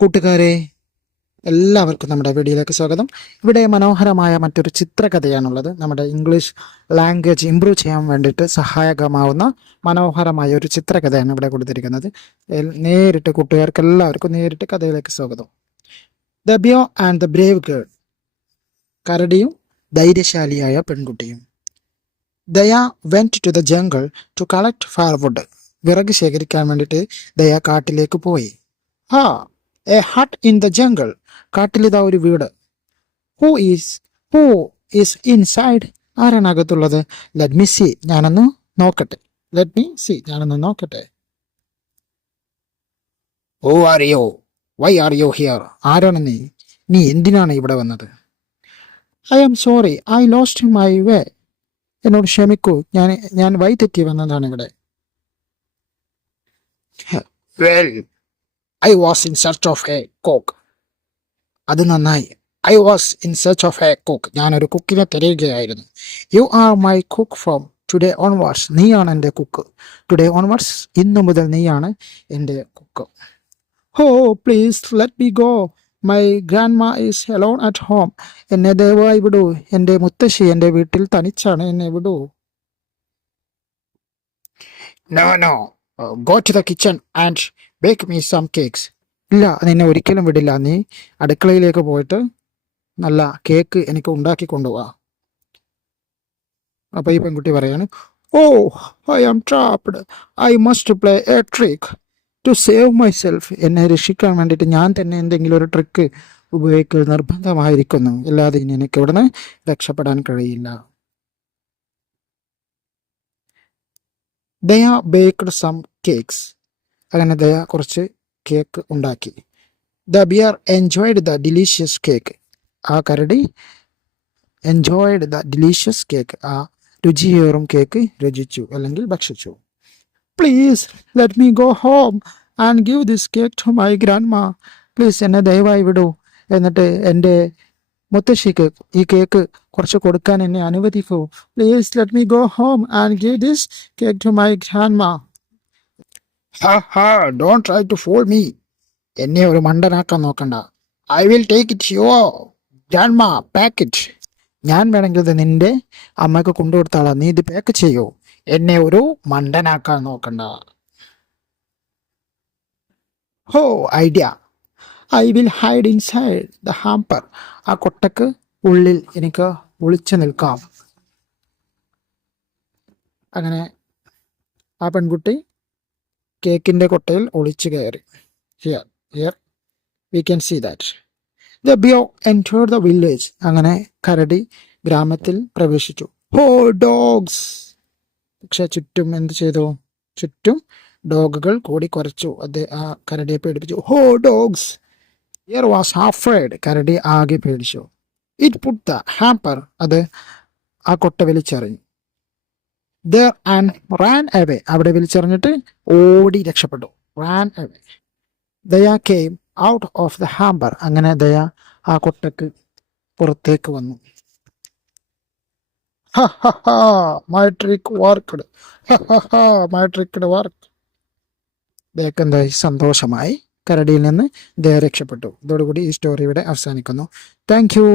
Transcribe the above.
കൂട്ടുകാരെ, എല്ലാവർക്കും നമ്മുടെ വീഡിയോയിലേക്ക് സ്വാഗതം. ഇവിടെ മനോഹരമായ മറ്റൊരു ചിത്രകഥയാണുള്ളത്. നമ്മുടെ ഇംഗ്ലീഷ് ലാംഗ്വേജ് ഇംപ്രൂവ് ചെയ്യാൻ വേണ്ടിയിട്ട് സഹായകമാവുന്ന മനോഹരമായ ഒരു ചിത്രകഥയാണ് ഇവിടെ കൊടുത്തിരിക്കുന്നത്. നേരിട്ട് കൂട്ടുകാർക്ക് എല്ലാവർക്കും നേരിട്ട് കഥയിലേക്ക് സ്വാഗതം. The bear and the brave girl. കരടിയും ധൈര്യശാലിയായ പെൺകുട്ടിയും. Daya went to the jungle to collect firewood. വിറക് ശേഖരിക്കാൻ വേണ്ടിയിട്ട് ദയ കാട്ടിലേക്ക് പോയി. Ah, a hut in the jungle. കാട്ടിലിതാ ഒരു വീട്. Who is inside. ആരാണ് അകത്തുള്ളത്? Let me see. ഞാനൊന്ന് നോക്കട്ടെ. Oh are you? Why are you here? ആരാണ് നീ എന്തിനാണ് ഇവിടെ വന്നത്? I am sorry, I lost my way. എന്നോട് ക്ഷമിക്കൂ, ഞാൻ വഴി തെറ്റി വന്നതാണ് ഇവിടെ. Well, I was in search of a cock. അത് നന്നായി. I was in search of a cook. ഞാനൊരു കുക്കിനെ തിരയുകയായിരുന്നു. You are my cook from today onwards. നീയാണ് എൻ്റെ കുക്ക്. ടുഡേ ഓൺവാർഡ്സ്, ഇന്നു മുതൽ നീയാണ് എൻ്റെ കുക്ക്. ഹോ please let me go. My grand മാ ഈസ് അലോൺ അറ്റ് ഹോം. എന്നെ ദയവായി വിടൂ. എൻ്റെ മുത്തശ്ശി എൻ്റെ വീട്ടിൽ തനിച്ചാണ്. എന്നെ വിടൂ. No, go to the kitchen and bake me some cakes. ഇല്ല, നിന്നെ ഒരിക്കലും വിടില്ല. നീ അടുക്കളയിലേക്ക് പോയിട്ട് നല്ല കേക്ക് എനിക്ക് ഉണ്ടാക്കി കൊണ്ടുപോവാ. അപ്പൊ ഈ പെൺകുട്ടി പറയാണ്, oh I am trapped. I must play a trick to save myself. എന്നെ രക്ഷിക്കാൻ വേണ്ടിയിട്ട് ഞാൻ തന്നെ എന്തെങ്കിലും ഒരു ട്രിക്ക് ഉപയോഗിക്കൽ നിർബന്ധമായിരിക്കുന്നു. അല്ലാതെ ഇനി എനിക്ക് ഇവിടുന്ന് രക്ഷപ്പെടാൻ കഴിയില്ല. ദയ ബേക്ക്ഡ് സം കേക്ക്സ്. അങ്ങനെ ദയ കുറച്ച് കേക്ക് ഉണ്ടാക്കി. The bear enjoyed the delicious cake. ആ കരടി എൻജോയ്ഡ് ദ ഡിലീഷ്യസ് കേക്ക്. ആ രുചിയേറും കേക്ക് രുചിച്ചു അല്ലെങ്കിൽ ഭക്ഷിച്ചു. Please let me go home and give this cake to my grandma. Please എന്നെ ദയവായി വിടൂ. എന്നിട്ട് എൻ്റെ മുത്തശ്ശിക്ക് ഈ കേക്ക് കുറച്ച് കൊടുക്കാൻ എന്നെ അനുവദിക്കൂ. Please let me go home and give this cake to my grandma. Don't try to fool me. എന്നെ ഒരു മണ്ടനാക്കാൻ നോക്കണ്ട. I will take it your grandma pack it. ഞാൻ വേണമെങ്കിൽ ഇത് നിന്റെ അമ്മയ്ക്ക് കൊണ്ടുകൊടുത്താളാ. നീ ഇത് പാക്ക് ചെയ്യൂ. എന്നെ ഒരു മണ്ടനാക്കാൻ നോക്കണ്ട. ഹോ idea. I will hide inside the hamper. ആ കൊട്ടക്ക് ഉള്ളിൽ എനിക്ക് ഒളിച്ചു നിൽക്കാം. അങ്ങനെ ആ പെൺകുട്ടി കേക്കിൻ്റെ കൊട്ടയിൽ ഒളിച്ചു കയറി. Here we can see that. The bear entered the village. അങ്ങനെ കരടി ഗ്രാമത്തിൽ പ്രവേശിച്ചു. ഹോ ഡോഗ്സ്. പക്ഷെ ചുറ്റും എന്ത് ചെയ്തു? ചുറ്റും ഡോഗുകൾ കൂടി കുറച്ചു. അത് ആ കരടിയെ പേടിപ്പിച്ചു. ഹോ ഡോഗ്സ്. Bear was afraid. കരടി ആകെ പേടിച്ചു. It put the hamper. അത് ആ കൊട്ട വലിച്ചെറിഞ്ഞു. There and ran away. അവിടെ വലിച്ചെറിഞ്ഞിട്ട് ഓടി രക്ഷപ്പെട്ടു. Ran away. Daya came out of the hamper. അങ്ങനെ ദയ ആ കൊട്ടക്ക് പുറത്തേക്ക് വന്നു. My trick worked. My trick work. ദയക്ക് എന്തായി? സന്തോഷമായി. കരടിയിൽ നിന്ന് ദയ രക്ഷപ്പെട്ടു. ഇതോടുകൂടി ഈ സ്റ്റോറി ഇവിടെ അവസാനിക്കുന്നു. Thank you.